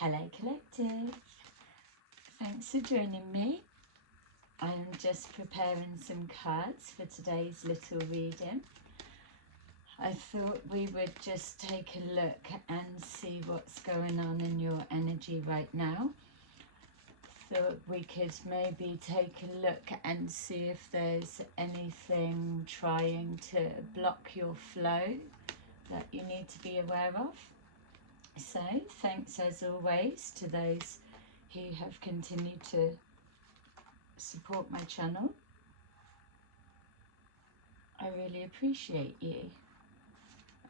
Hello Collective, thanks for joining me. I'm just preparing some cards for today's little reading. I thought we would just take a look and see what's going on in your energy right now. Thought we could maybe take a look and see if there's anything trying to block your flow that you need to be aware of. So, thanks as always to those who have continued to support my channel. I really appreciate you.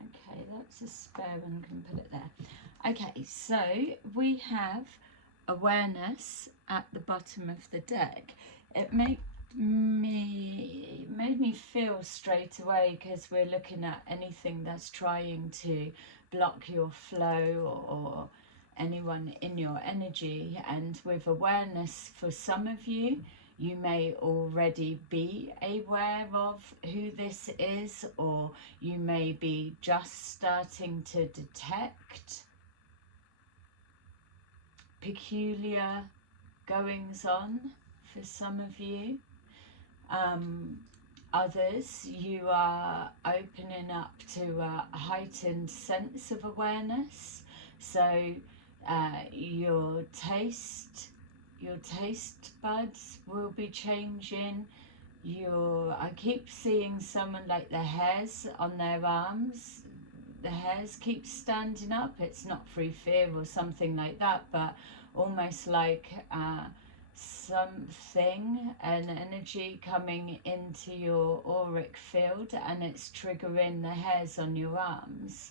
Okay, that's a spare one, I can put it there. Okay, so we have awareness at the bottom of the deck. It made me feel straight away, because we're looking at anything that's trying to block your flow or anyone in your energy. And with awareness, for some of you, you may already be aware of who this is, or you may be just starting to detect peculiar goings on for some of you. Others, you are opening up to a heightened sense of awareness. So your taste buds will be changing. I keep seeing someone like the hairs on their arms. The hairs keep standing up. It's not through fear or something like that, but almost like something, an energy coming into your auric field, and it's triggering the hairs on your arms.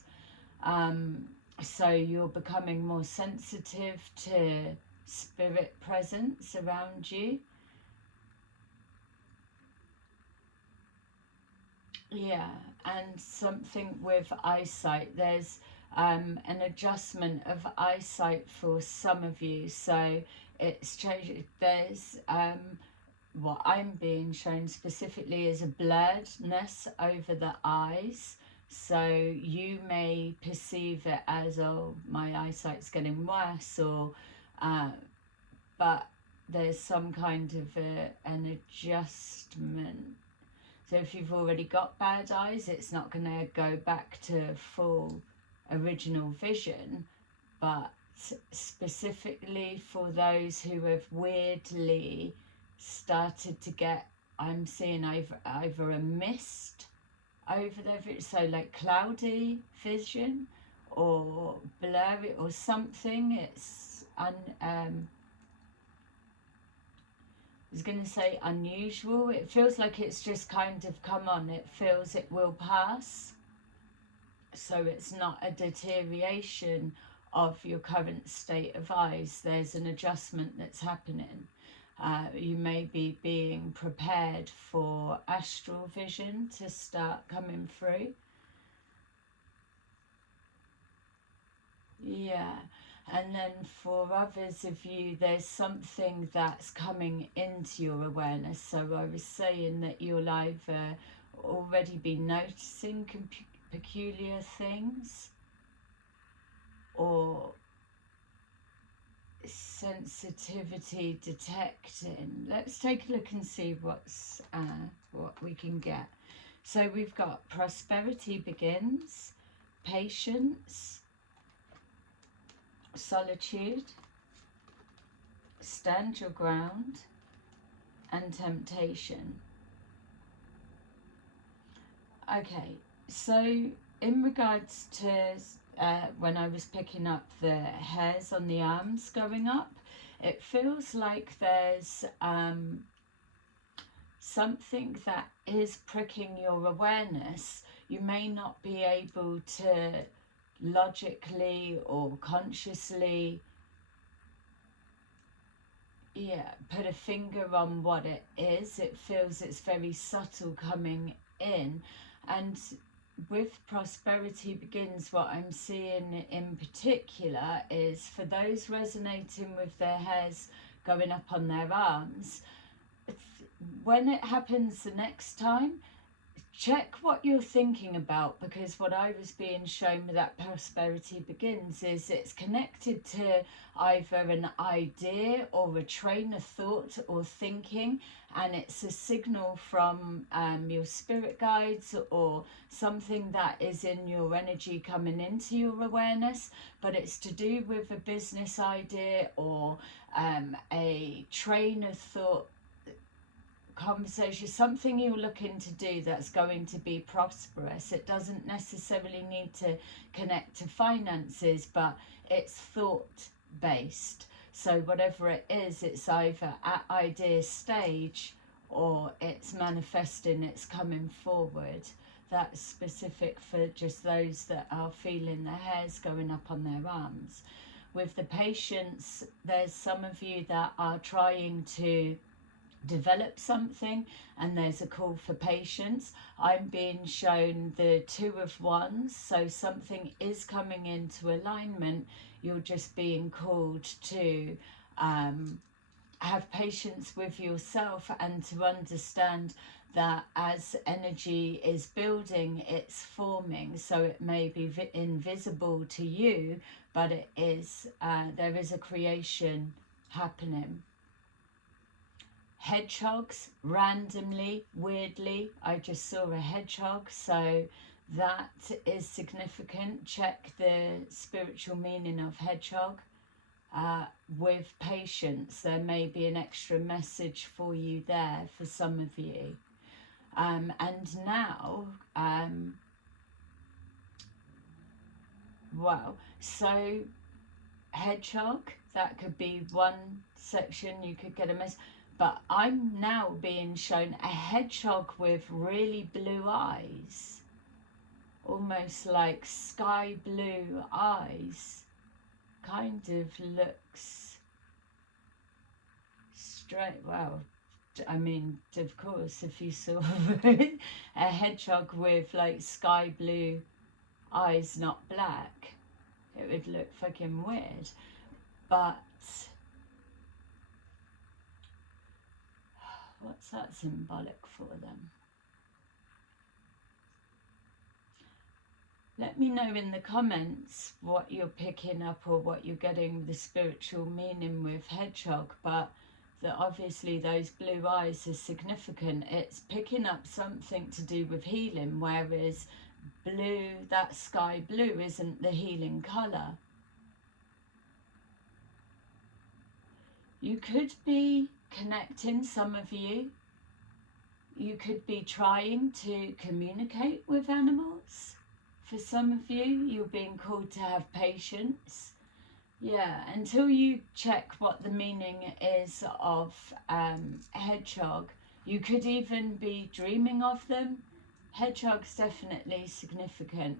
So you're becoming more sensitive to spirit presence around you. Yeah, and something with eyesight. There's an adjustment of eyesight for some of you. So it's changed. There's what I'm being shown specifically is a blurredness over the eyes. So you may perceive it as, oh, my eyesight's getting worse, or but there's some kind of an adjustment. So if you've already got bad eyes, it's not going to go back to full original vision. But specifically for those who have weirdly started to get, I'm seeing either a mist over their vision, so like cloudy vision or blurry or something. It's I was going to say unusual. It feels like it's just kind of come on. It feels it will pass. So it's not a deterioration of your current state of eyes. There's an adjustment that's happening. You may be being prepared for astral vision to start coming through. Yeah. And then for others of you, there's something that's coming into your awareness. So I was saying that you'll either already be noticing peculiar things, or sensitivity detecting. Let's take a look and see what we can get. So we've got prosperity begins, patience, solitude, stand your ground, and temptation. Okay, so in regards to when I was picking up the hairs on the arms going up, it feels like there's something that is pricking your awareness. You may not be able to logically or consciously put a finger on what it is. It feels it's very subtle coming in. And with prosperity begins, what I'm seeing in particular is for those resonating with their hairs going up on their arms, when it happens the next time, check what you're thinking about, because what I was being shown with that prosperity begins is it's connected to either an idea or a train of thought or thinking, and it's a signal from your spirit guides or something that is in your energy coming into your awareness, but it's to do with a business idea or a train of thought, conversation, something you're looking to do that's going to be prosperous. It doesn't necessarily need to connect to finances, but it's thought based. So whatever it is, it's either at idea stage or it's manifesting, it's coming forward. That's specific for just those that are feeling the hairs going up on their arms. With the patience, there's some of you that are trying to develop something and there's a call for patience. I'm being shown the Two of Wands, so something is coming into alignment. You're just being called to have patience with yourself and to understand that as energy is building, it's forming. So it may be invisible to you, but it is there is a creation happening. Hedgehogs, randomly, weirdly, I just saw a hedgehog, so that is significant. Check the spiritual meaning of hedgehog. With patience, there may be an extra message for you there for some of you. And now, well, so hedgehog, that could be one section, you could get a message. But I'm now being shown a hedgehog with really blue eyes, almost like sky blue eyes. Kind of looks straight. Well, I mean, of course, if you saw a hedgehog with like sky blue eyes, not black, it would look fucking weird. But what's that symbolic for them? Let me know in the comments what you're picking up or what you're getting the spiritual meaning with hedgehog, but that obviously those blue eyes are significant. It's picking up something to do with healing, whereas blue, that sky blue, isn't the healing colour. You could be connecting, some of you. You could be trying to communicate with animals. For some of you, you're being called to have patience. Yeah, until you check what the meaning is of hedgehog. You could even be dreaming of them. Hedgehog's definitely significant,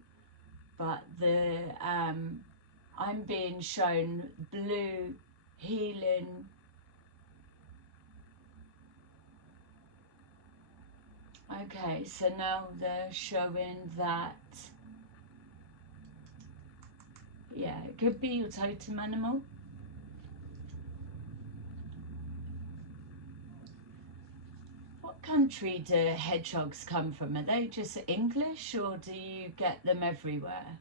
but the I'm being shown blue healing. Okay, so now they're showing that, yeah, it could be your totem animal. What country do hedgehogs come from? Are they just English, or do you get them everywhere?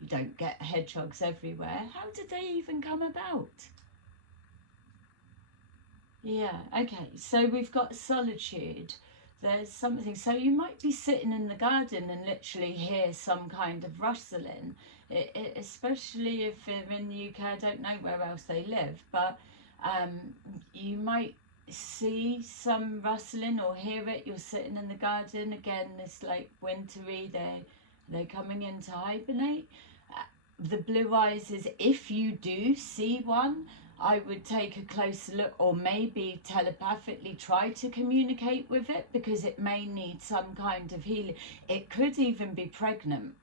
You don't get hedgehogs everywhere. How did they even come about? Yeah, okay, so we've got solitude. There's something, so you might be sitting in the garden and literally hear some kind of rustling, especially if they're in the UK. I don't know where else they live, but you might see some rustling or hear it. You're sitting in the garden, again, it's like wintry, they're coming in to hibernate. The blue eyes is, if you do see one, I would take a closer look, or maybe telepathically try to communicate with it, because it may need some kind of healing. It could even be pregnant,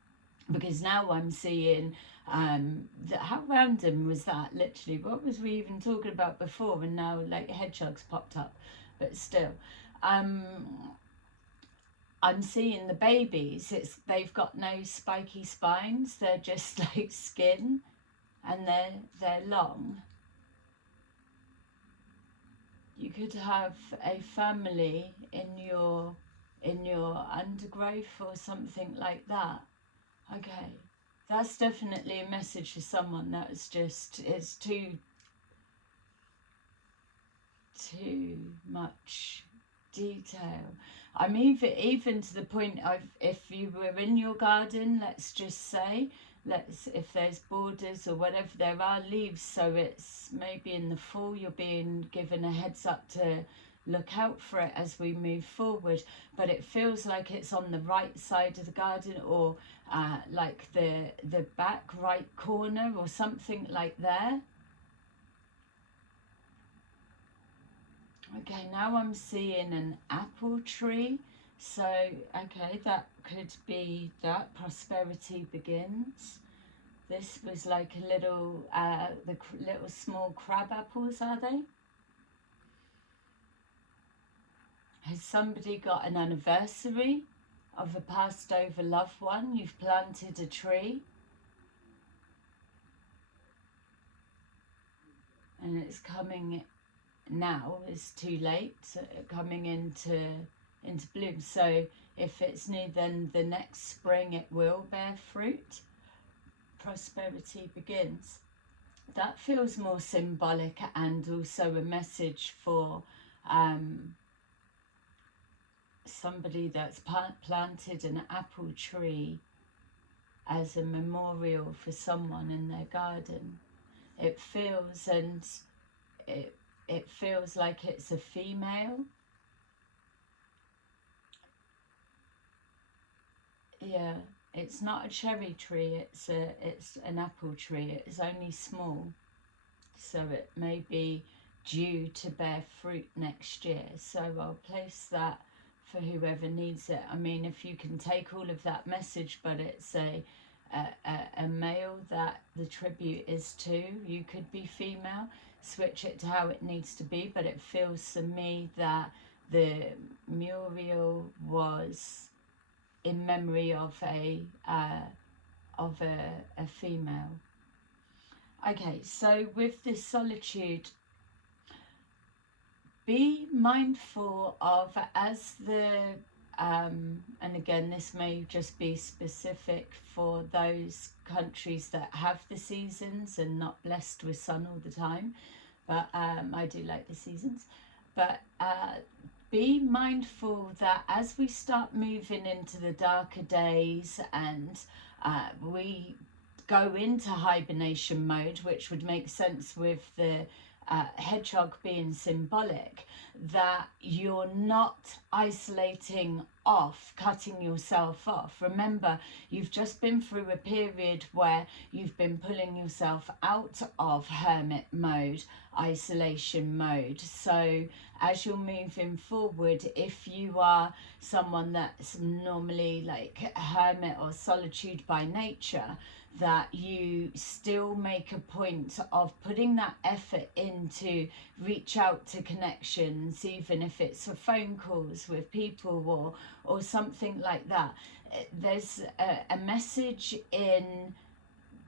because now I'm seeing how random was that? Literally, what was we even talking about before, and now like hedgehogs popped up. But still, I'm seeing the babies. They've got no spiky spines. They're just like skin, and they're long. You could have a family in your in your undergrowth or something like that. Okay, that's definitely a message for someone that is just, it's too much detail. I'm even to the point of, if you were in your garden, let's just say, if there's borders or whatever, there are leaves, so it's maybe in the fall you're being given a heads up to look out for it as we move forward. But it feels like it's on the right side of the garden, or like the back right corner or something like there. Okay, now I'm seeing an apple tree. So, okay, that could be that. Prosperity begins. This was like a little, the little small crab apples, are they? Has somebody got an anniversary of a passed over loved one? You've planted a tree. And it's coming now, it's too late, coming into bloom. So if it's new, then the next spring it will bear fruit. Prosperity begins. That feels more symbolic and also a message for somebody that's planted an apple tree as a memorial for someone in their garden. It feels, and it feels like it's a female. Yeah, it's not a cherry tree, it's an apple tree. It's only small, so it may be due to bear fruit next year. So I'll place that for whoever needs it. I mean, if you can take all of that message, but it's a male that the tribute is to, you could be female, switch it to how it needs to be. But it feels to me that the mural was in memory of a female. Okay, so with this solitude, be mindful of, as the and again, this may just be specific for those countries that have the seasons and not blessed with sun all the time, but I do like the seasons. But be mindful that as we start moving into the darker days and we go into hibernation mode, which would make sense with the hedgehog being symbolic, that you're not isolating off, cutting yourself off. Remember, you've just been through a period where you've been pulling yourself out of hermit mode, isolation mode. So as you're moving forward, if you are someone that's normally like hermit or solitude by nature, that you still make a point of putting that effort in to reach out to connections, even if it's for phone calls with people or something like that. There's a message in,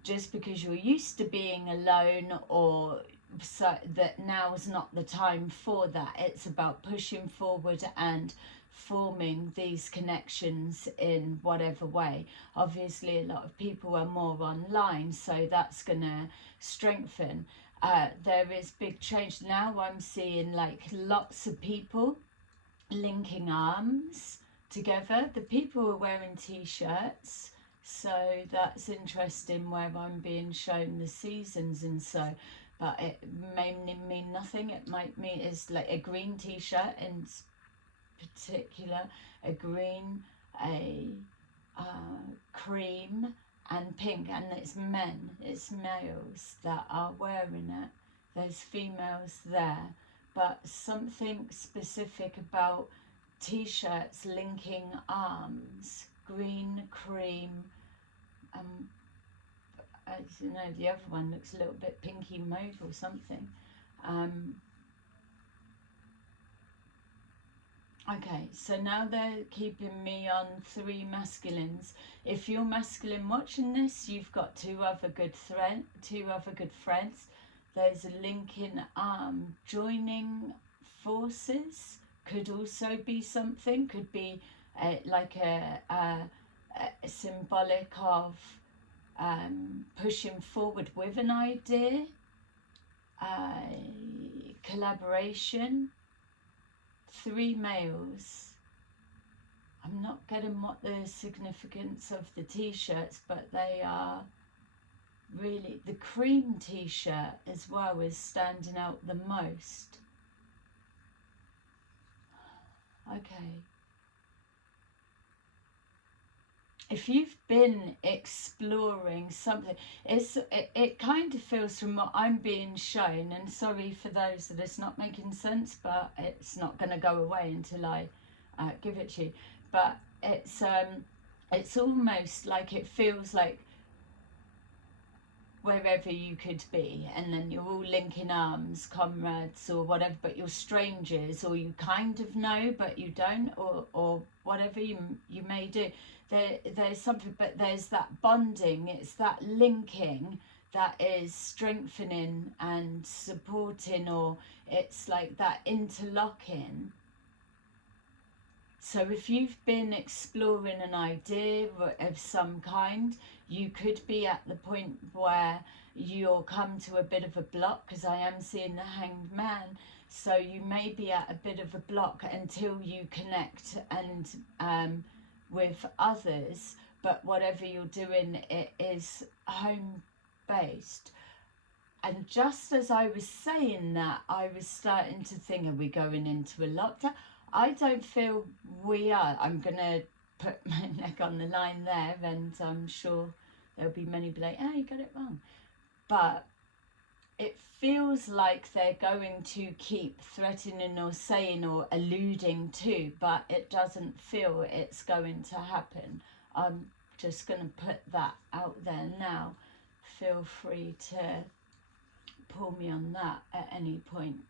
just because you're used to being alone, or so that now is not the time for that. It's about pushing forward and forming these connections in whatever way. Obviously a lot of people are more online, so that's gonna strengthen. There is big change now. I'm seeing like lots of people linking arms together. The people are wearing t-shirts, so that's interesting, where I'm being shown the seasons and so, but it may mean nothing. It might mean it's like a green t-shirt in particular, a green, a cream and pink, and it's men, it's males that are wearing it. There's females there, but something specific about t-shirts linking arms, green, cream, as you know, the other one looks a little bit pinky mauve or something. Okay, so now they're keeping me on 3 masculines. If you're masculine watching this, you've got two other good friends. There's a linking joining forces. Could also be something. Could be like a symbolic of pushing forward with an idea, collaboration. 3 males. I'm not getting what the significance of the t-shirts, but they are really, the cream t-shirt as well is standing out the most. Okay. If you've been exploring something, it kind of feels from what I'm being shown, and sorry for those that it's not making sense, but it's not going to go away until I give it to you. But it's almost like, it feels like wherever you could be, and then you're all linking arms, comrades or whatever, but you're strangers, or you kind of know but you don't, or whatever you may do. There's something, but there's that bonding, it's that linking that is strengthening and supporting, or it's like that interlocking. So if you've been exploring an idea of some kind, you could be at the point where you'll come to a bit of a block, because I am seeing the Hanged Man. So you may be at a bit of a block until you connect and with others. But whatever you're doing, it is home-based. And just as I was saying that, I was starting to think, are we going into a lockdown? I don't feel we are. I'm going to put my neck on the line there, and I'm sure there'll be many be like, oh, you got it wrong. But it feels like they're going to keep threatening or saying or alluding to, but it doesn't feel it's going to happen. I'm just going to put that out there now. Feel free to pull me on that at any point.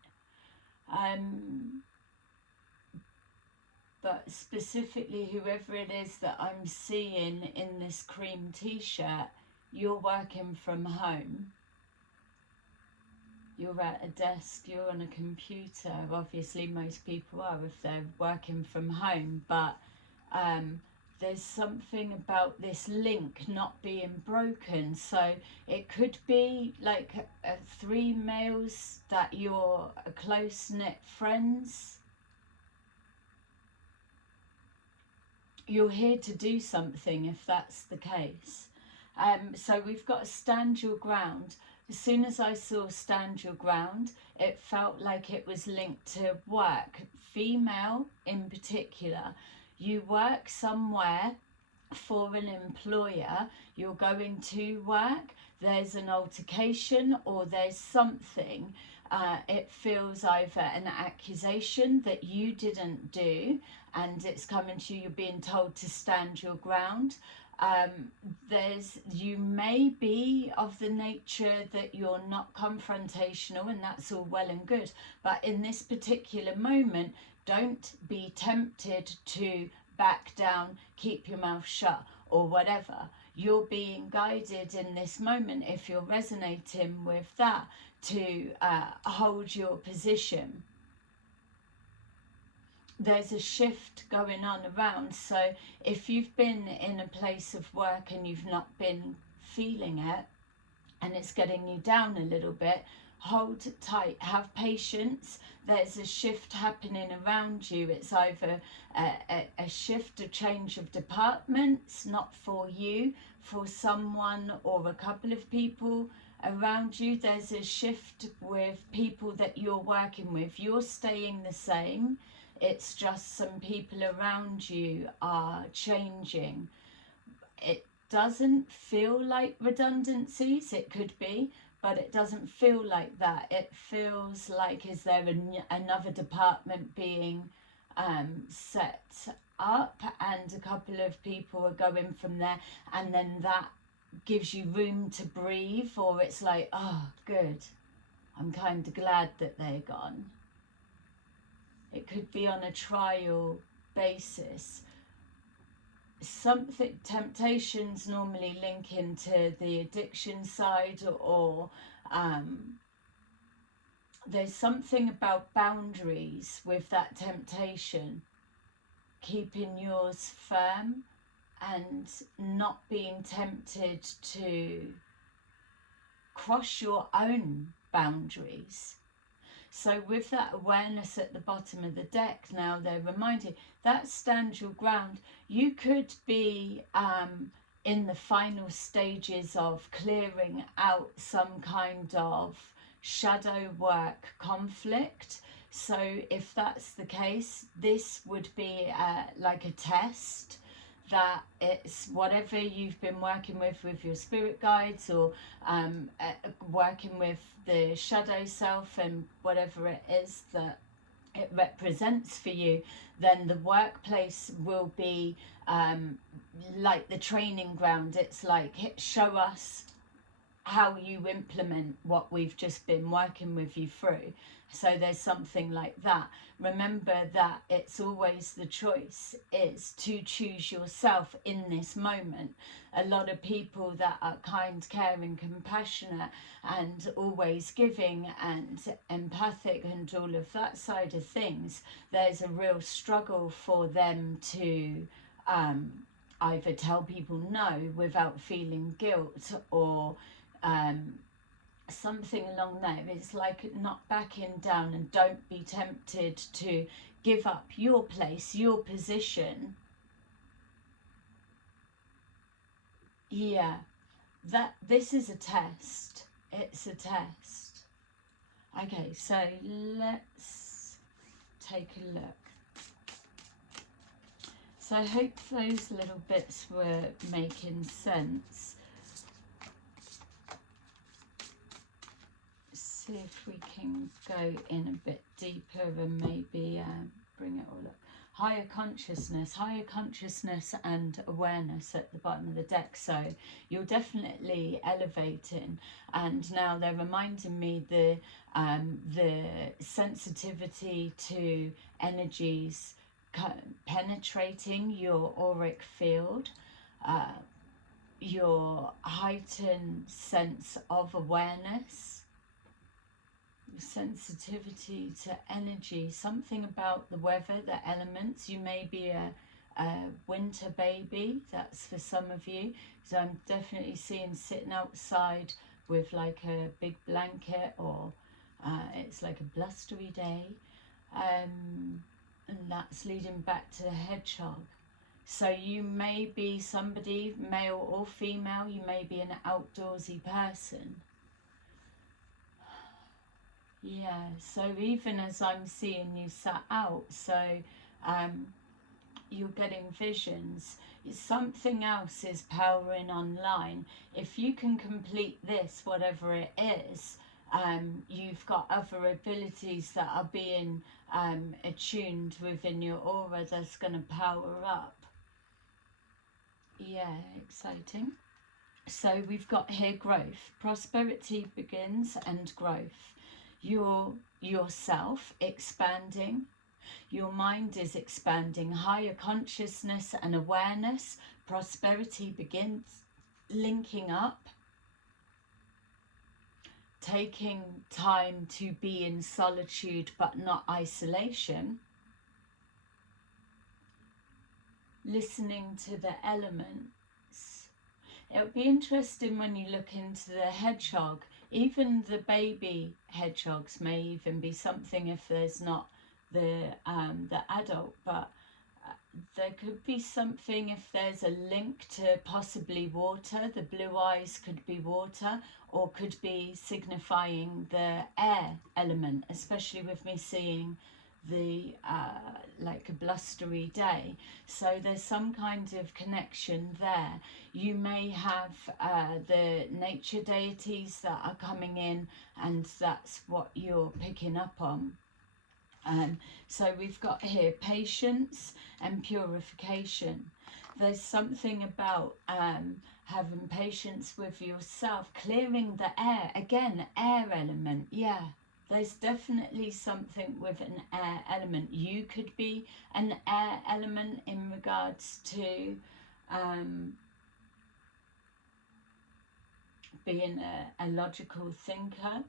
But specifically, whoever it is that I'm seeing in this cream t-shirt, you're working from home. You're at a desk, you're on a computer. Obviously, most people are if they're working from home, but there's something about this link not being broken. So it could be like 3 males that you're close-knit friends. You're here to do something if that's the case. So we've got to stand your ground. As soon as I saw stand your ground, it felt like it was linked to work. Female in particular. You work somewhere for an employer, you're going to work, there's an altercation or there's something. It feels either an accusation that you didn't do and it's coming to you, you're being told to stand your ground. You may be of the nature that you're not confrontational, and that's all well and good, but in this particular moment, don't be tempted to back down, keep your mouth shut or whatever. You're being guided in this moment, if you're resonating with that, to hold your position. There's a shift going on around. So if you've been in a place of work and you've not been feeling it and it's getting you down a little bit, hold tight, have patience. There's a shift happening around you. It's either a shift, a change of departments, not for you, for someone or a couple of people around you. There's a shift with people that you're working with. You're staying the same. It's just some people around you are changing. It doesn't feel like redundancies. It could be, but it doesn't feel like that. It feels like, is there another department being set up and a couple of people are going from there, and then that gives you room to breathe, or it's like, oh, good, I'm kind of glad that they're gone. It could be on a trial basis. Something, temptations normally link into the addiction side, or there's something about boundaries with that temptation. keeping yours firm and not being tempted to cross your own boundaries. So with that awareness at the bottom of the deck, now they're reminding that stand your ground. You could be in the final stages of clearing out some kind of shadow work conflict. So if that's the case, this would be like a test that it's whatever you've been working with your spirit guides, or working with the shadow self and whatever it is that it represents for you, then the workplace will be like the training ground. It's like, show us how you implement what we've just been working with you through. So there's something like that. Remember that it's always the choice is to choose yourself in this moment. A lot of people that are kind, caring, compassionate and always giving and empathic and all of that side of things, there's a real struggle for them to either tell people no without feeling guilt, or something along there. It's like not backing down, and don't be tempted to give up your place, your position. Yeah, that this is a test. It's a test. Okay, so let's take a look. So I hope those little bits were making sense. See if we can go in a bit deeper and maybe bring it all up. Higher consciousness and awareness at the bottom of the deck. So you're definitely elevating. And now they're reminding me the sensitivity to energies penetrating your auric field, your heightened sense of awareness, sensitivity to energy, something about the weather, the elements. You may be a winter baby, that's for some of you. So I'm definitely seeing sitting outside with like a big blanket, or it's like a blustery day, and that's leading back to the hedgehog. So you may be somebody, male or female, you may be an outdoorsy person. Yeah, so even as I'm seeing you sat out, so you're getting visions. Something else is powering online. If you can complete this, whatever it is, you've got other abilities that are being attuned within your aura that's going to power up. Yeah, exciting. So we've got here growth. Prosperity begins and growth. Yourself expanding, your mind is expanding, higher consciousness and awareness, prosperity begins, linking up, taking time to be in solitude but not isolation, listening to the elements. It'll be interesting when you look into the hedgehog. Even the baby hedgehogs may even be something if there's not the adult, but there could be something if there's a link to possibly water. The blue eyes could be water, or could be signifying the air element, especially with me seeing the like a blustery day. So there's some kind of connection there. You may have the nature deities that are coming in, and that's what you're picking up on. So we've got here patience and purification. There's something about having patience with yourself, clearing the air. Again, air element, yeah. There's definitely something with an air element. You could be an air element in regards to being a logical thinker.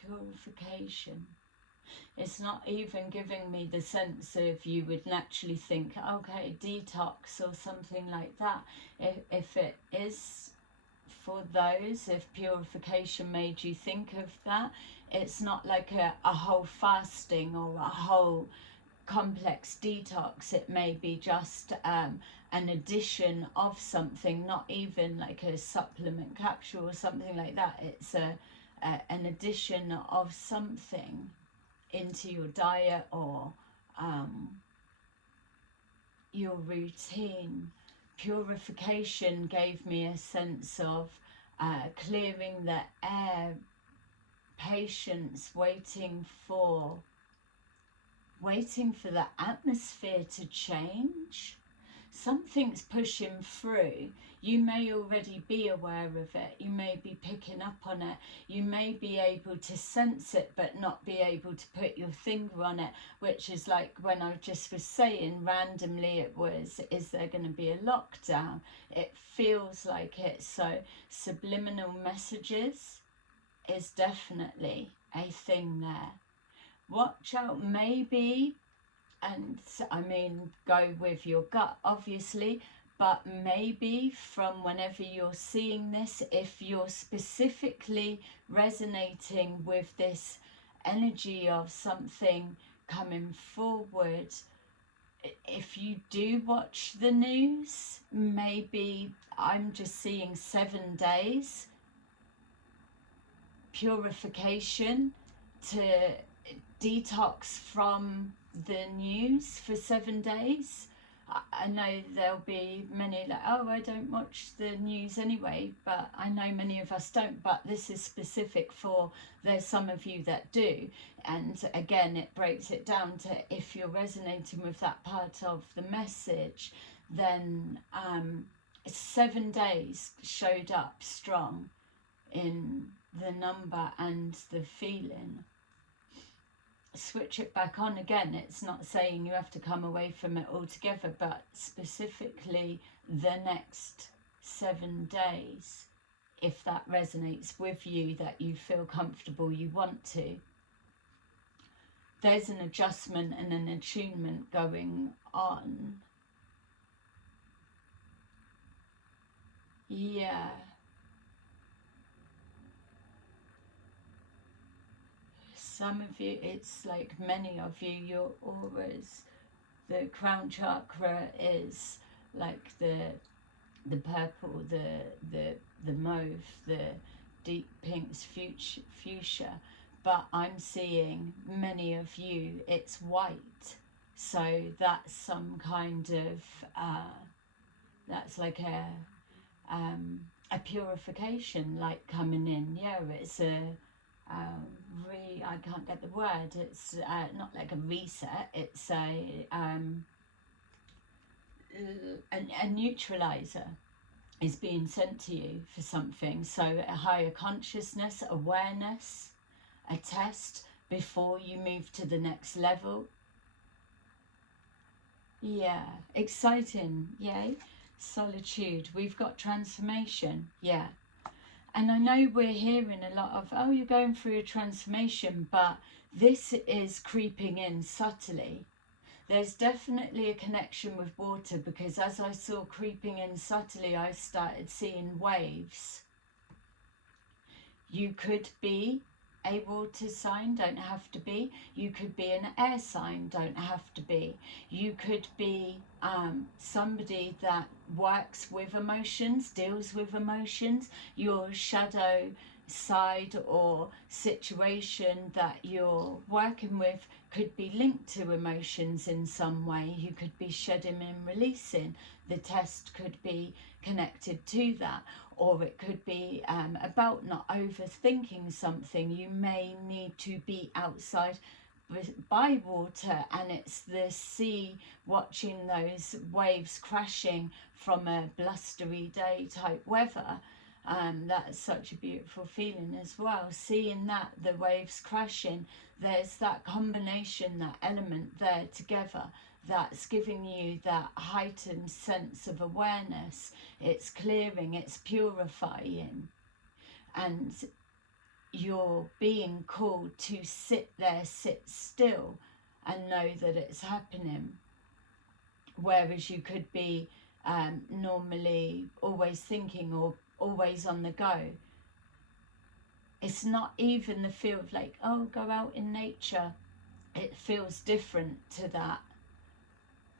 Purification. It's not even giving me the sense of you would naturally think, okay, detox or something like that. If it is for those, if purification made you think of that, it's not like a whole fasting or a whole complex detox. It may be just an addition of something, not even like a supplement capsule or something like that. It's an addition of something into your diet or your routine. Purification gave me a sense of clearing the air, patience, waiting for the atmosphere to change. Something's pushing through. You may already be aware of it. You may be picking up on it. You may be able to sense it but not be able to put your finger on it, which is like when I just was saying randomly it was, is there going to be a lockdown? It feels like it. So subliminal messages is definitely a thing there. Watch out, maybe, and I mean, go with your gut, obviously, but maybe from whenever you're seeing this, if you're specifically resonating with this energy of something coming forward, if you do watch the news, maybe I'm just seeing 7 days purification to detox from the news for 7 days. I know there'll be many like, oh, I don't watch the news anyway, but I know many of us don't, but this is specific for, there's some of you that do. And again, it breaks it down to, if you're resonating with that part of the message, then 7 days showed up strong in the number and the feeling. Switch it back on again. It's not saying you have to come away from it altogether, but specifically the next 7 days, if that resonates with you, that you feel comfortable, you want to. There's an adjustment and an attunement going on. Yeah. Some of you, it's like many of you, your auras, the crown chakra is like the purple, the mauve, the deep pinks, fuchsia, but I'm seeing many of you, it's white. So that's some kind of that's like a purification, like coming in. Yeah, it's a I can't get the word. It's not like a reset. It's a neutralizer is being sent to you for something. So a higher consciousness, awareness, a test before you move to the next level. Yeah, exciting. Yay. Solitude. We've got transformation. Yeah. And I know we're hearing a lot of, oh, you're going through a transformation, but this is creeping in subtly. There's definitely a connection with water, because as I saw creeping in subtly, I started seeing waves. You could be a water sign, don't have to be. You could be an air sign, don't have to be. You could be somebody that works with emotions, deals with emotions. Your shadow side or situation that you're working with could be linked to emotions in some way. You could be shedding and releasing. The test could be connected to that. Or it could be about not overthinking something. You may need to be outside by water, and it's the sea, watching those waves crashing from a blustery day type weather. That's such a beautiful feeling as well. Seeing that, the waves crashing, there's that combination, that element there together, that's giving you that heightened sense of awareness. It's clearing, it's purifying. And you're being called to sit there, sit still, and know that it's happening. Whereas you could be normally always thinking or always on the go. It's not even the feel of like, oh, go out in nature. It feels different to that.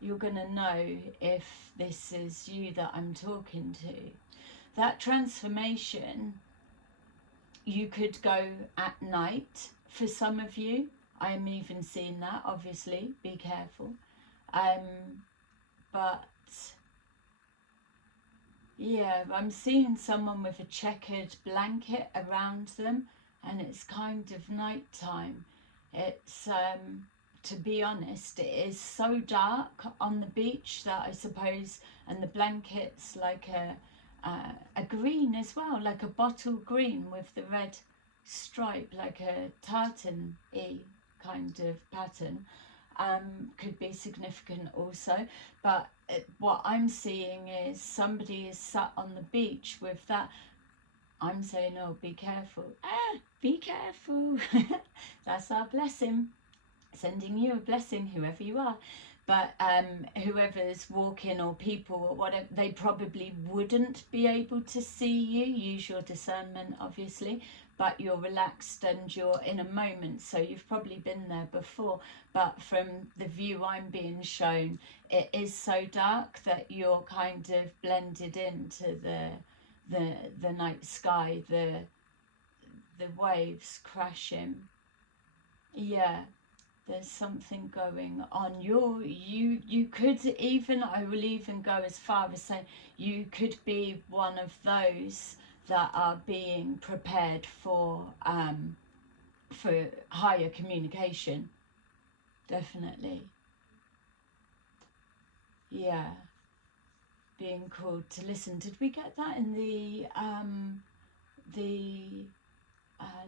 You're going to know if this is you that I'm talking to. That transformation, you could go at night for some of you. I am even seeing that, obviously. Be careful. But yeah, I'm seeing someone with a checkered blanket around them, and it's kind of nighttime. It's, to be honest, it is so dark on the beach that I suppose, and the blanket's like a green as well, like a bottle green with the red stripe, like a tartan-y kind of pattern. Could be significant also, but what I'm seeing is somebody is sat on the beach with that. I'm saying, oh, be careful. Be careful. That's our blessing. Sending you a blessing, whoever you are. But whoever's walking or people or whatever, they probably wouldn't be able to see you. Use your discernment, obviously, but you're relaxed and you're in a moment, so you've probably been there before. But from the view I'm being shown, it is so dark that you're kind of blended into the night sky, the waves crashing. Yeah. There's something going on. You could even, I will even go as far as say, you could be one of those that are being prepared for higher communication. Definitely. Yeah. Being called to listen. Did we get that in the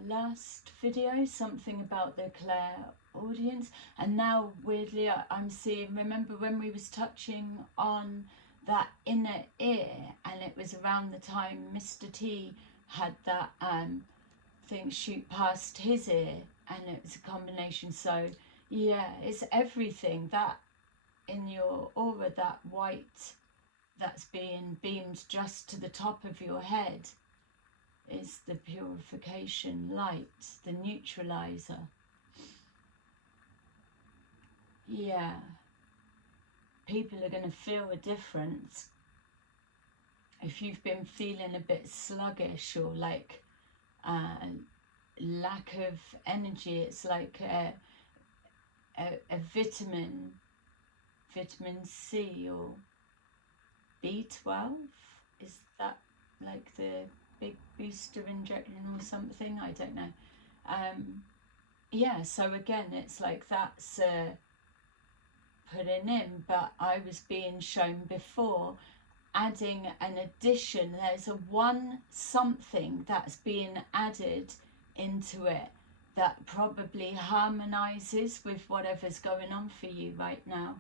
last video? Something about the clairaudience. And now weirdly I'm seeing, remember when we was touching on that inner ear, and it was around the time Mr. T had that thing shoot past his ear, and it was a combination. So yeah, it's everything that in your aura, that white that's being beamed just to the top of your head is the purification light, the neutralizer. Yeah. People are going to feel a difference. If you've been feeling a bit sluggish or like lack of energy, it's like a vitamin C or B12. Is that like the big booster injection or something? I don't know. Yeah, so again, it's like that's putting in, but I was being shown before adding an addition. There's a one something that's being added into it that probably harmonizes with whatever's going on for you right now.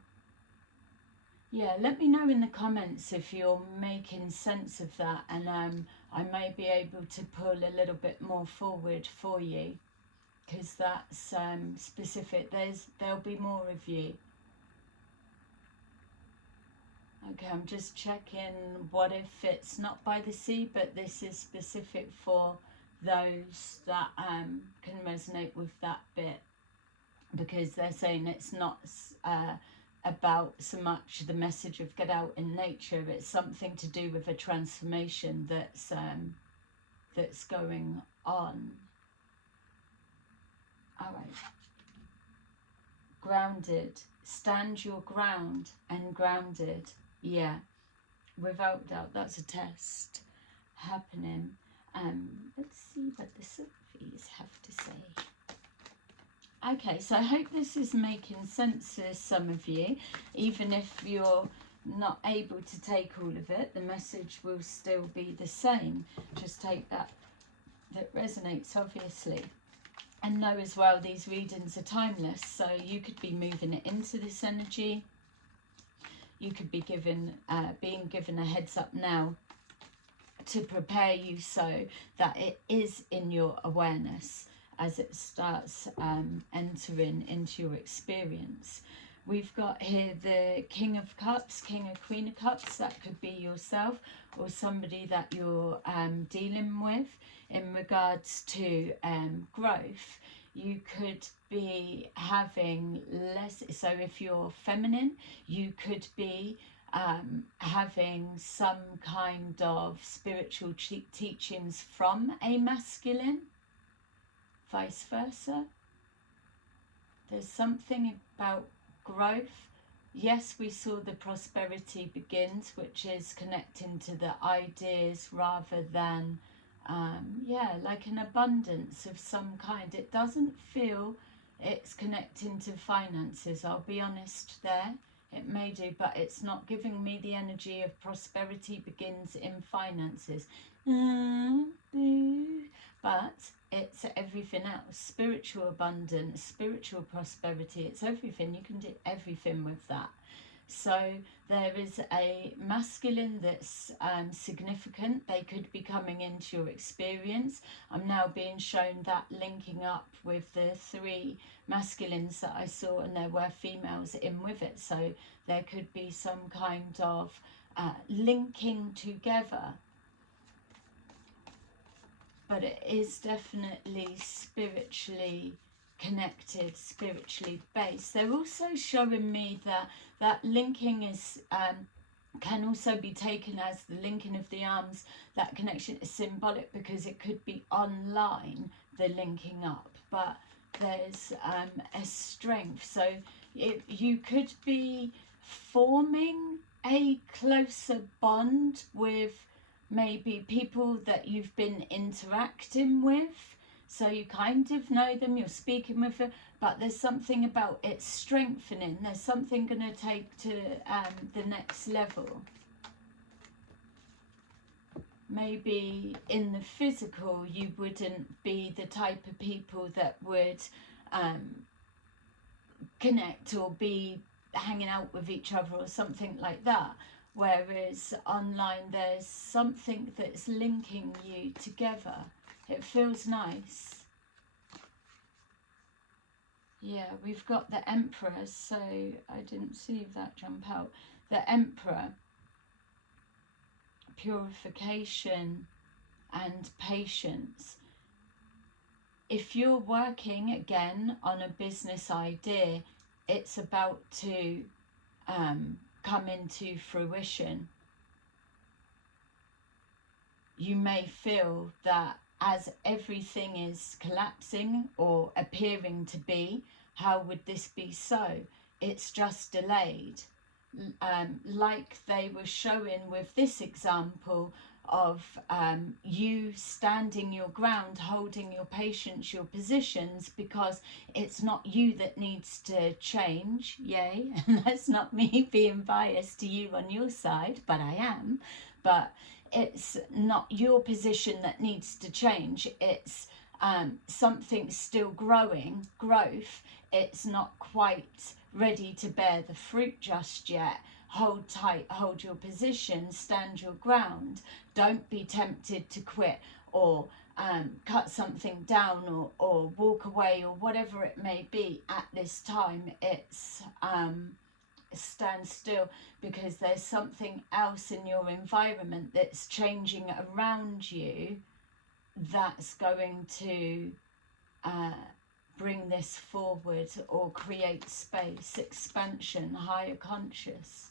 Yeah, let me know in the comments if you're making sense of that, and I may be able to pull a little bit more forward for you, because that's specific. There'll be more of you. Okay, I'm just checking what if it's not by the sea, but this is specific for those that can resonate with that bit, because they're saying it's not about so much the message of get out in nature. It's something to do with a transformation that's going on. All right. Grounded. Stand your ground and grounded. Yeah, without doubt, that's a test happening. Let's see what the Sophies have to say. Okay, so I hope this is making sense to some of you. Even if you're not able to take all of it, the message will still be the same. Just take that resonates, obviously. And know as well, these readings are timeless, so you could be moving it into this energy. You could be being given a heads up now to prepare you so that it is in your awareness as it starts entering into your experience. We've got here the King of Cups, King or Queen of Cups. That could be yourself or somebody that you're dealing with in regards to growth. You could be having less, so if you're feminine, you could be having some kind of spiritual teachings from a masculine, vice versa. There's something about growth. Yes, we saw the prosperity begins, which is connecting to the ideas rather than like an abundance of some kind. It doesn't feel it's connecting to finances, I'll be honest there. It may do, but it's not giving me the energy of prosperity begins in finances. But it's everything else. Spiritual abundance, spiritual prosperity, it's everything. You can do everything with that. So there is a masculine that's significant. They could be coming into your experience. I'm now being shown that linking up with the 3 masculines that I saw, and there were females in with it. So there could be some kind of linking together. But it is definitely spiritually connected, spiritually based. They're also showing me that that linking is can also be taken as the linking of the arms. That connection is symbolic because it could be online, the linking up, but there's a strength. So you could be forming a closer bond with maybe people that you've been interacting with. So you kind of know them, you're speaking with them, but there's something about it strengthening. There's something going to take to the next level. Maybe in the physical, you wouldn't be the type of people that would connect or be hanging out with each other or something like that. Whereas online, there's something that's linking you together. It feels nice. Yeah, we've got the Emperor, so I didn't see that jump out. The Emperor, purification and patience. If you're working again on a business idea, it's about to come into fruition. You may feel that as everything is collapsing or appearing to be, how would this be so? It's just delayed. Like they were showing with this example of you standing your ground, holding your patience, your positions, because it's not you that needs to change, yay, and that's not me being biased to you on your side, but I am, but it's not your position that needs to change. It's something still growing, growth. It's not quite ready to bear the fruit just yet. Hold tight, hold your position, stand your ground. Don't be tempted to quit or cut something down or walk away or whatever it may be at this time. It's stand still, because there's something else in your environment that's changing around you that's going to bring this forward or create space, expansion, higher consciousness.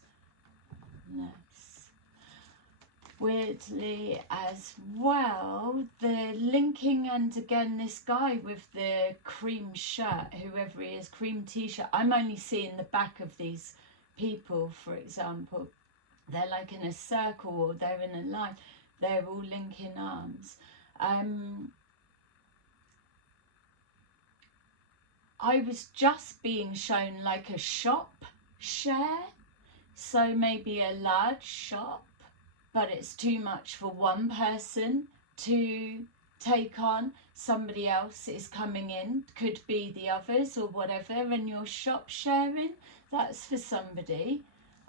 Weirdly as well, the linking, and again this guy with the cream shirt, whoever he is, cream t-shirt, I'm only seeing the back of these people, for example. They're like in a circle or they're in a line. They're all linking arms. I was just being shown like a shop share, so maybe a large shop, but it's too much for one person to take on. Somebody else is coming in, could be the others or whatever, and you're shop sharing. That's for somebody.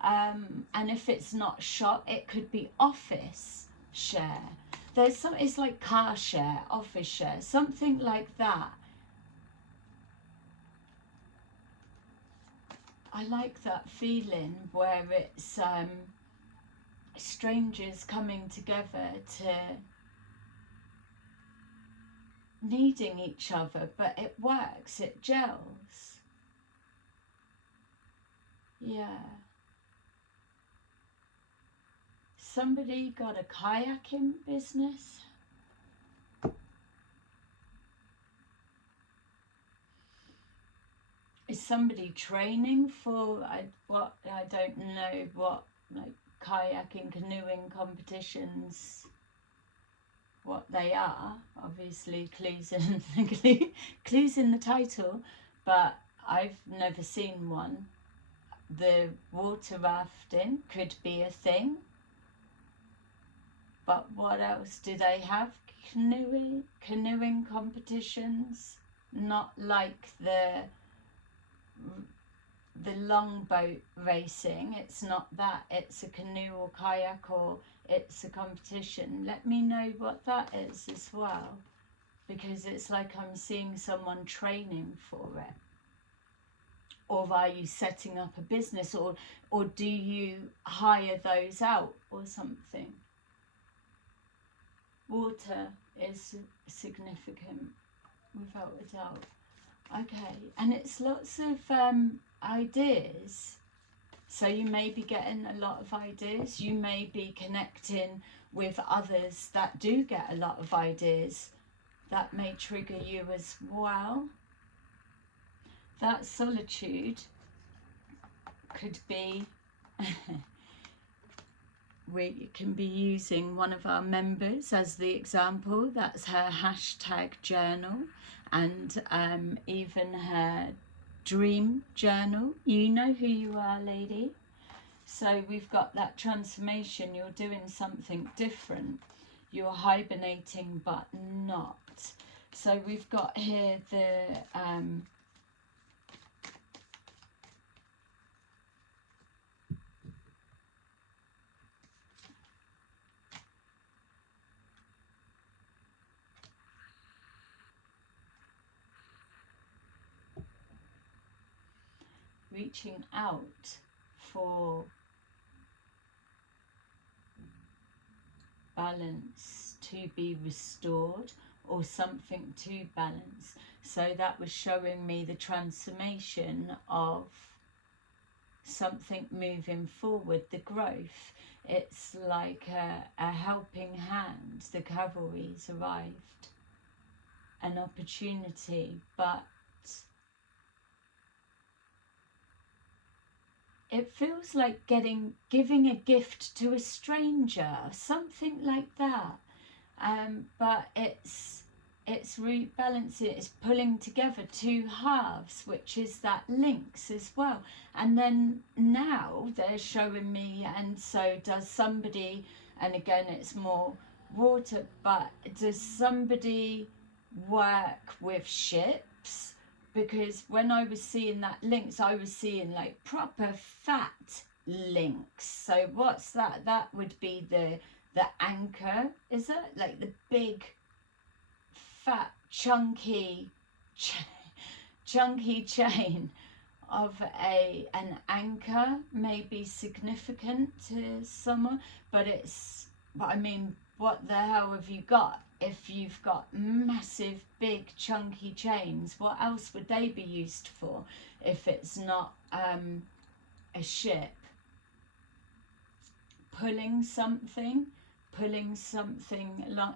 And if it's not shop, it could be office. share. There's some, it's like car share, office share, something like that. I like that feeling where it's strangers coming together to needing each other, but it works, it gels. Yeah. Somebody got a kayaking business. Is somebody training for what, I don't know what, like kayaking, canoeing competitions, what they are. Obviously clues in clues in the title, but I've never seen one. The water rafting could be a thing, but what else do they have? Canoeing competitions, not like the longboat racing. It's not that, it's a canoe or kayak, or it's a competition. Let me know what that is as well, because it's like I'm seeing someone training for it. Or are you setting up a business, or do you hire those out or something? Water is significant, without a doubt. Okay, and it's lots of ideas. So you may be getting a lot of ideas. You may be connecting with others that do get a lot of ideas. That may trigger you as well. That solitude could be, we can be using one of our members as the example. That's her hashtag journal, and even her dream journal. You know who you are, lady. So we've got that transformation. You're doing something different. You're hibernating but not. So we've got here the reaching out for balance to be restored, or something to balance. So that was showing me the transformation of something moving forward, the growth. It's like a helping hand. The cavalry's arrived, an opportunity, but it feels like giving a gift to a stranger, something like that. But it's rebalancing, it's pulling together two halves, which is that links as well. And then now they're showing me, and so does somebody, and again it's more water, but does somebody work with ships? Because when I was seeing that links, I was seeing like proper fat links. So what's that? That would be the anchor, is it? Like the big, fat, chunky chain of an anchor may be significant to someone, but I mean, what the hell have you got? If you've got massive, big, chunky chains, what else would they be used for if it's not a ship? Pulling something,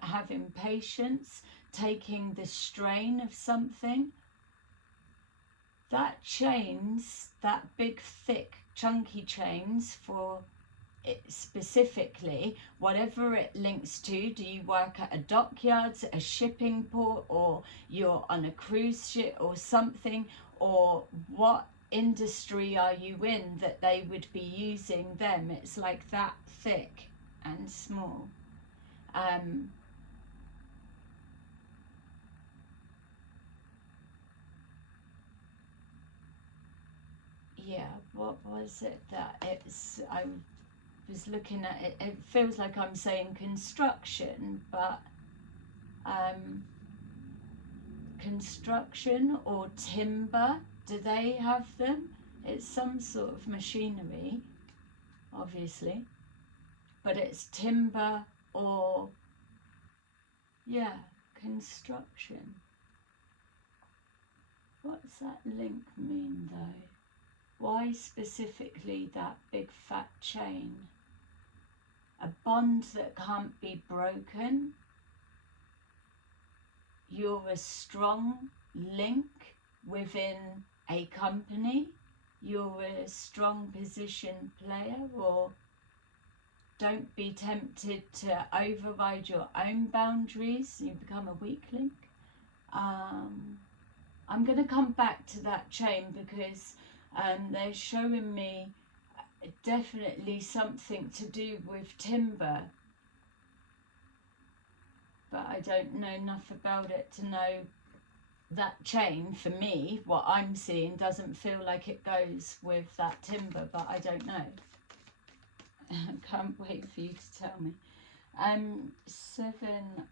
having patience, taking the strain of something. That chains, that big, thick, chunky chains for it specifically, whatever it links to. Do you work at a dockyard, a shipping port, or you're on a cruise ship or something? Or what industry are you in that they would be using them? It's like that thick and small. Yeah, what was it that it's, was looking at it, it feels like I'm saying construction, but construction or timber, do they have them? It's some sort of machinery, obviously, but it's timber or, yeah, construction. What's that link mean though? Why specifically that big fat chain? A bond that can't be broken. You're a strong link within a company. You're a strong position player, or don't be tempted to override your own boundaries. You become a weak link. I'm going to come back to that chain because they're showing me definitely something to do with timber, but I don't know enough about it to know that chain. For me, what I'm seeing doesn't feel like it goes with that timber, but I don't know. I can't wait for you to tell me. Seven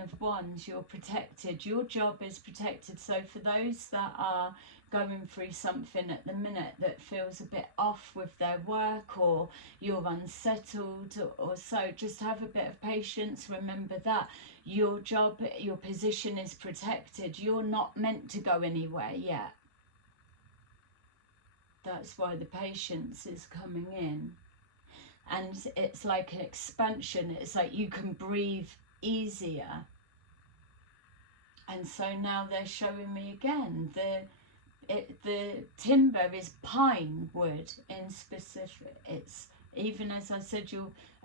of Wands, you're protected. Your job is protected. So for those that are going through something at the minute that feels a bit off with their work, or you're unsettled or so, just have a bit of patience. Remember that your job, your position is protected. You're not meant to go anywhere yet. That's why the patience is coming in. And it's like an expansion. It's like you can breathe easier. And so now they're showing me again the timber is pine wood in specific. It's, even as I said,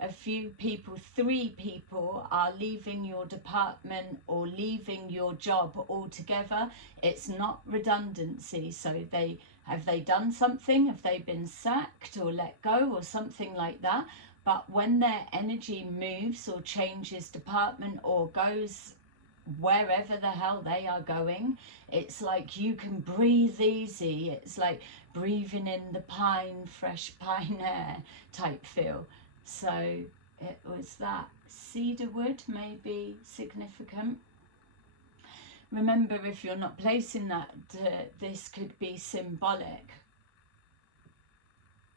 a few people, 3 people are leaving your department or leaving your job altogether. It's not redundancy. So have they done something? Have they been sacked or let go or something like that? But when their energy moves or changes department or goes wherever the hell they are going, it's like you can breathe easy. It's like breathing in the fresh pine air type feel. So it was that. Cedar wood may be significant. Remember, if you're not placing that, this could be symbolic.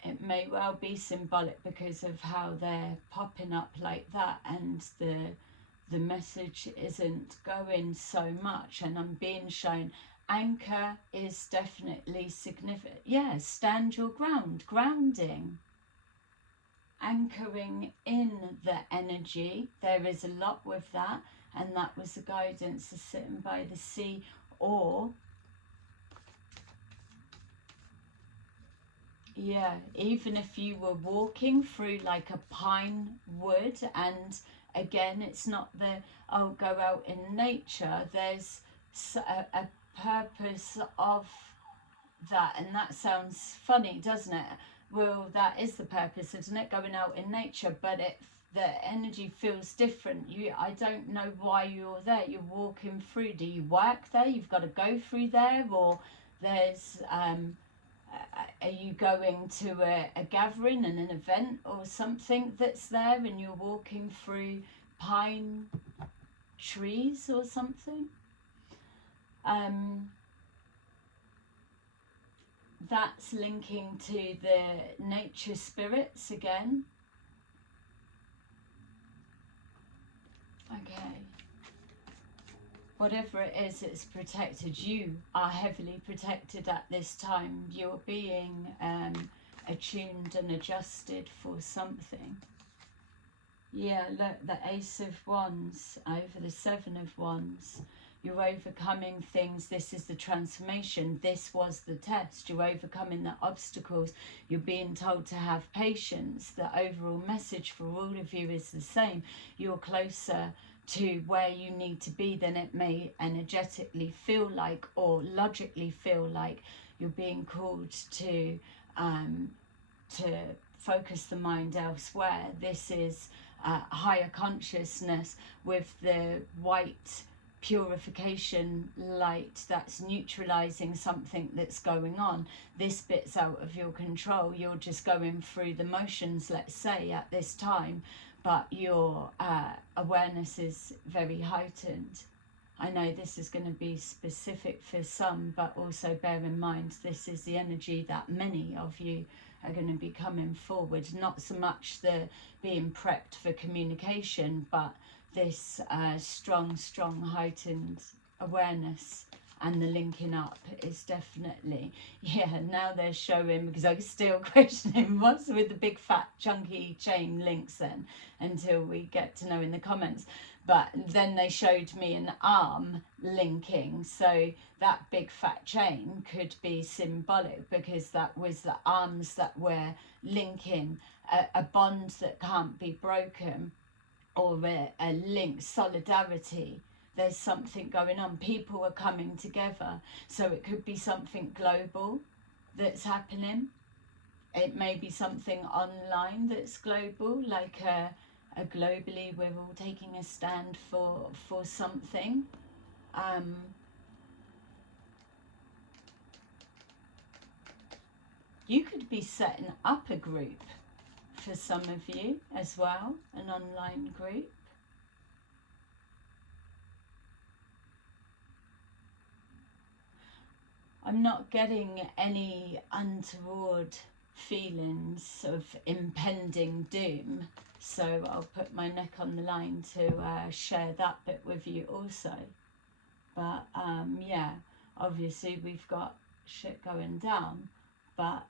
It may well be symbolic because of how they're popping up like that, and the message isn't going so much. And I'm being shown anchor is definitely significant. Yeah, stand your ground, grounding, anchoring in the energy. There is a lot with that, and that was the guidance of sitting by the sea. Or yeah, even if you were walking through like a pine wood, and again, it's not go out in nature. There's a purpose of that, and that sounds funny, doesn't it? Well, that is the purpose, isn't it? Going out in nature, but the energy feels different. I don't know why you're there. You're walking through. Do you work there? You've got to go through there, or there's are you going to a gathering and an event or something that's there, and you're walking through pine trees or something? That's linking to the nature spirits again. Okay. Whatever it is, it's protected. You are heavily protected at this time. You're being attuned and adjusted for something. Yeah, look, the Ace of Wands over the Seven of Wands. You're overcoming things. This is the transformation. This was the test. You're overcoming the obstacles. You're being told to have patience. The overall message for all of you is the same. You're closer to where you need to be than it may energetically feel like, or logically feel like. You're being called to focus the mind elsewhere. This is higher consciousness with the white purification light that's neutralizing something that's going on. This bit's out of your control. You're just going through the motions, let's say, at this time, but your awareness is very heightened. I know this is going to be specific for some, but also bear in mind this is the energy that many of you are going to be coming forward. Not so much the being prepped for communication, but this strong heightened awareness, and the linking up is definitely, yeah, now they're showing, because I was still questioning what's with the big fat chunky chain links then, until we get to know in the comments. But then they showed me an arm linking, so that big fat chain could be symbolic, because that was the arms that were linking a bond that can't be broken, or a link, solidarity. There's something going on. People are coming together. So it could be something global that's happening. It may be something online that's global, like a globally we're all taking a stand for something. You could be setting up a group for some of you as well, an online group. I'm not getting any untoward feelings of impending doom, so I'll put my neck on the line to share that bit with you also. But yeah, obviously we've got shit going down, but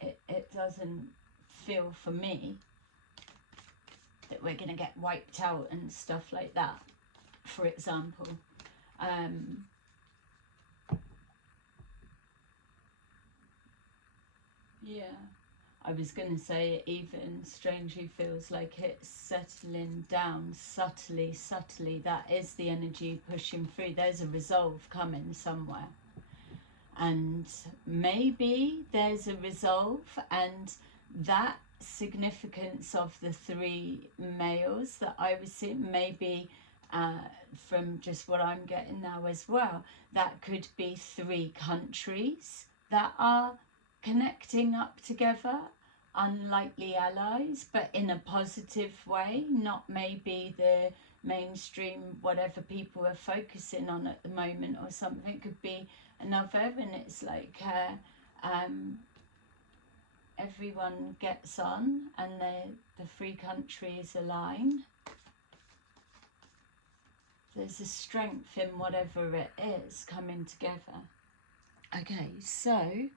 it doesn't feel for me that we're going to get wiped out and stuff like that, for example. Yeah, I was going to say it even strangely feels like it's settling down subtly. That is the energy pushing through. There's a resolve coming somewhere. And maybe there's a resolve, and that significance of the 3 males that I was seeing, maybe from just what I'm getting now as well, that could be 3 countries that are connecting up together, unlikely allies, but in a positive way, not maybe the mainstream whatever people are focusing on at the moment or something. It could be another, and it's like everyone gets on and the 3 countries align. There's a strength in whatever it is coming together. Okay, so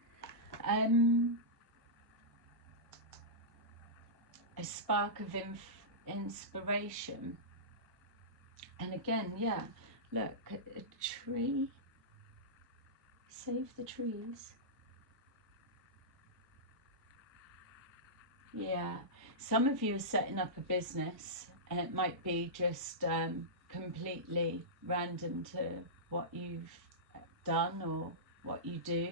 a spark of inspiration. And again, yeah, look, a tree. Save the trees. Yeah, some of you are setting up a business, and it might be just completely random to what you've done or what you do,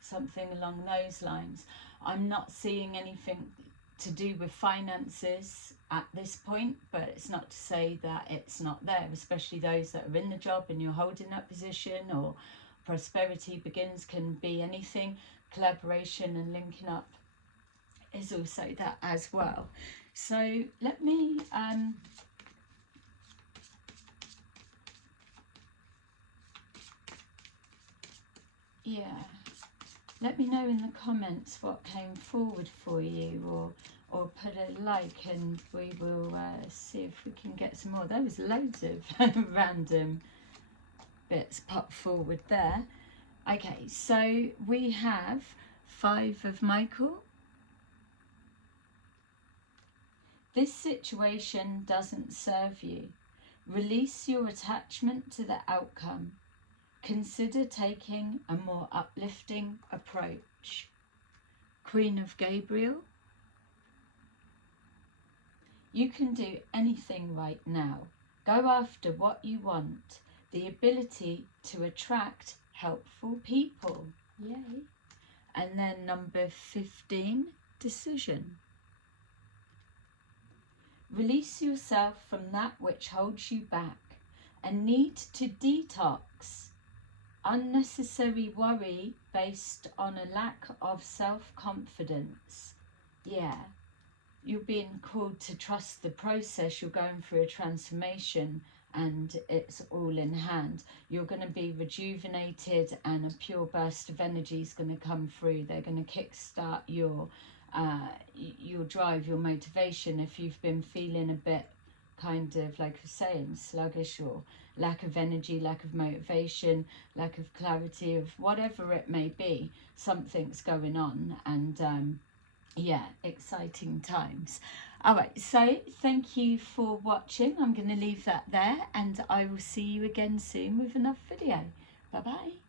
something along those lines. I'm not seeing anything to do with finances at this point, but it's not to say that it's not there, especially those that are in the job and you're holding that position, or prosperity begins, can be anything. Collaboration and linking up is also that as well. So let me let me know in the comments what came forward for you, or put a like, and we will see if we can get some more. There was loads of random bits pop forward there. Okay, so we have 5 of Michael. This situation doesn't serve you. Release your attachment to the outcome. Consider taking a more uplifting approach. Queen of Gabriel. You can do anything right now. Go after what you want. The ability to attract helpful people. Yay. And then number 15, decision. Release yourself from that which holds you back and need to detox unnecessary worry based on a lack of self-confidence. Yeah, you're being called to trust the process. You're going through a transformation and it's all in hand. You're going to be rejuvenated and a pure burst of energy is going to come through. They're going to kickstart your drive, your motivation. If you've been feeling a bit kind of, like I'm saying, sluggish or lack of energy, lack of motivation, lack of clarity, of whatever it may be, something's going on. And yeah, exciting times. All right, so thank you for watching. I'm going to leave that there and I will see you again soon with another video. Bye bye.